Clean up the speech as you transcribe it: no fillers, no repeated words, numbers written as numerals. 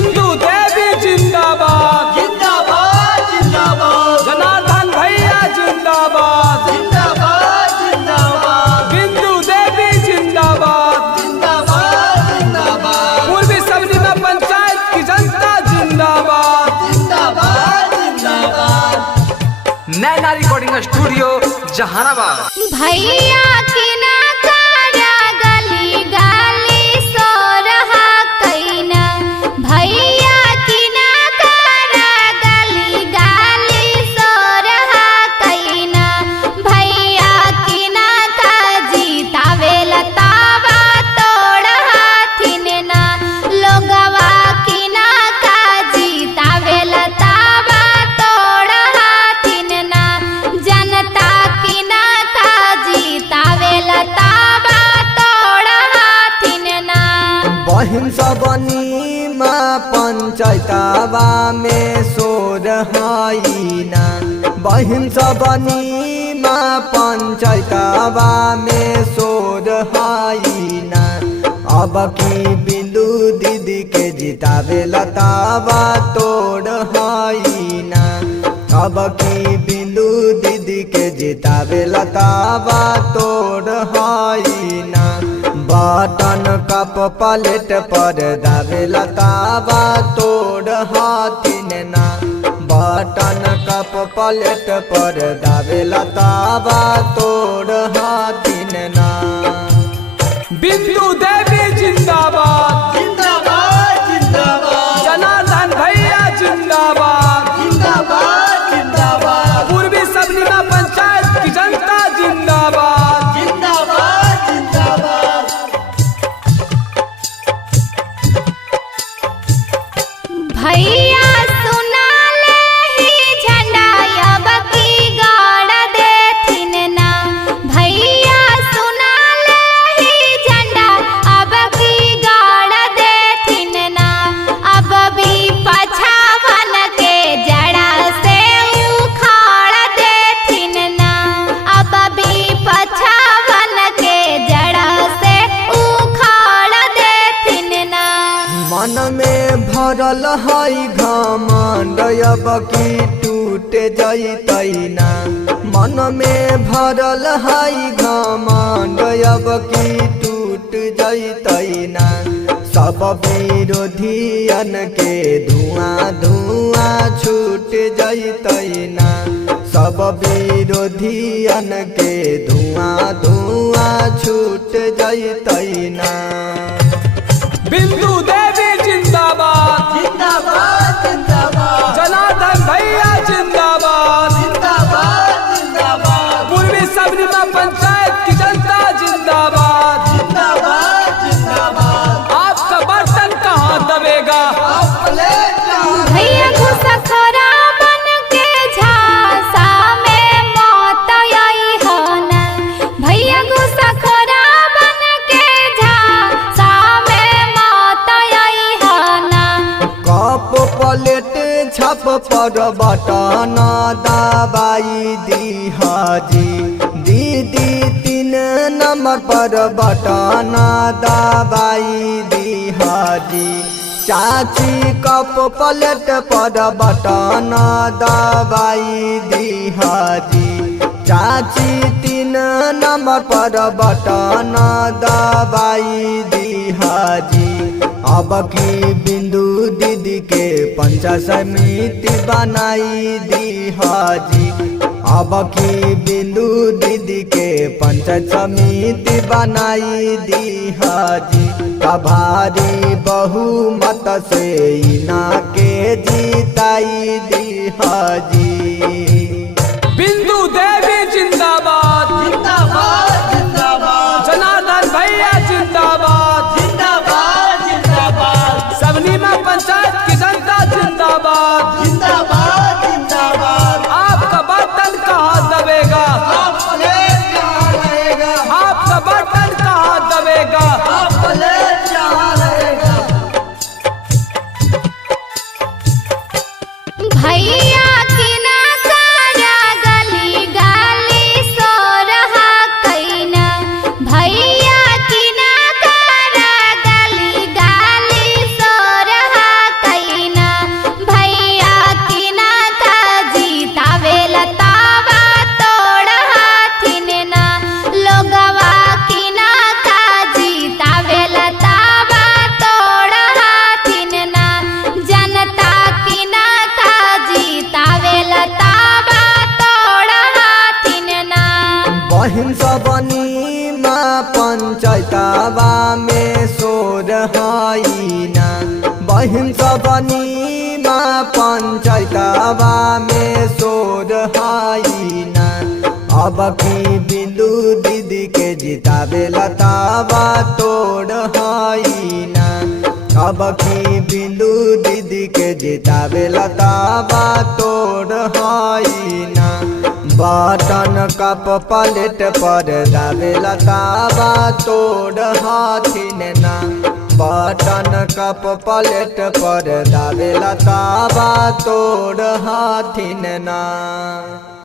बिंदु देवी जिंदाबाद जिंदाबाद जिंदाबाद। जनार्दन भैया जिंदाबाद जिंदाबाद जिंदाबाद। बिंदु देवी जिंदाबाद जिंदाबाद जिंदाबाद। पूर्वी सबरीमा पंचायत की जनता जिंदाबाद जिंदाबाद जिंदाबाद। नैना रिकॉर्डिंग स्टूडियो जहानाबाद। भैया की ना काया गली गली सो रहा कैना, भैया की ना काया गली गली सो रहा कैना, भैया की ना का जीतावे लतावा तोड़ हाथिन ना, लोगवा की ना का जीतावे लतावा तोड़ हाथिन ना, जनता की ना का जीतावे लतावा तोड़ हाथिन ना। बहिन सबनी माँ पंचायतवा में सोर हाइना, बहिन सबनी माँ पंचायतवा में सोर हाइना, अब की बिंदु दीदी के जितावे लतावा तोड़ हाइना, अब की बिंदु दीदी के जितावे लतावा तोड़ हाइना, बटन कप पलेट पर दावे लतावा तोड़ हाथिन ना, बटन कप पलेट पर दावे लतावा तोड़ हाथिन ना। बिंदु देवी जिंदाबाद जिंदाबाद जिंदाबाद। जनार्दन भैया जिंदाबाद जिंदाबाद जिंदाबाद। पूर्वी सबरीमा पंचायत की जनता जिंदाबाद जिंदाबाद जिंदाबाद। भैया सुना ले ही झंडा अब की गाड़ देथिन ना, भैया सुना ले ही झंडा अब की गाड़ देथिन ना, अब भी पछावन के जड़ा से उखाड़ देथिन ना, अब भी पछावन के जड़ा से उखाड़ देथिन ना। मन में भरल हई घमंड अब की टूट जैतैना, मन में भरल हई घमंड अब की टूट जैतैना, सब विरोधियन के धुआं धुआं छूट जैतैना, सब विरोधियन के धुआं धुआं छूट जैतैना। बिंदु देवी जिंदाबाद जिंदाबाद जिंदाबाद। जनार्दन भैया जिंदाबाद जिंदाबाद जिंदाबाद। पूर्वी सबरीमा पंचायत की जनता जिंदाबाद जिंदाबाद जिंदाबाद। आपका बर्तन कहाँ दबेगा भैया घुसखोरा बन के झांसा में मौत आई हो ना, भैया घुसखोरा बन के झांसा में मौत आई हो ना। कप पलेट छप पर बटन दबाई दी हाजी, दीदी 3 नंबर पर बटन दबाई दी हाजी, चाची कप पलेट पर बटन दबाई दी हाजी, चाची 3 नंबर पर बटन दबाई दी हाजी, अब की बिंदु दीदी के पंचायत समिति बनाई दी हाजी, अब की बिंदु दीदी के पंचायत समिति बनाई दी हाजी, भारी बहुमत से इना के जीताई दी हाजी। बिंदु देवी जिंदाबाद जिंदाबाद जिंदाबाद। जनार्दन भैया जिंदाबाद जिंदाबाद जिंदाबाद। सबरीमा पंचायत की जनता जिंदाबाद जिंदाबाद जिंदाबाद। आपका बर्तन कहाँ दबेगा प्लेट कहाँ रहेगा, आपका बर्तन कहाँ दबेगा प्लेट कहाँ रहेगा। भैया की ना का भवनी माँ पंचायतवा में सोर हाइना अब की बिंदु दीदी के जितावे लतावा तोड़ हाइना अब की बिंदु दीदी के जितावे लतावा तोड़ हाइना बटन कप पलेट पर दावे लतावा तोड़ हाथिन ना बटन कप पलेट पर दावे लतावा तोड़ हाथिन ना।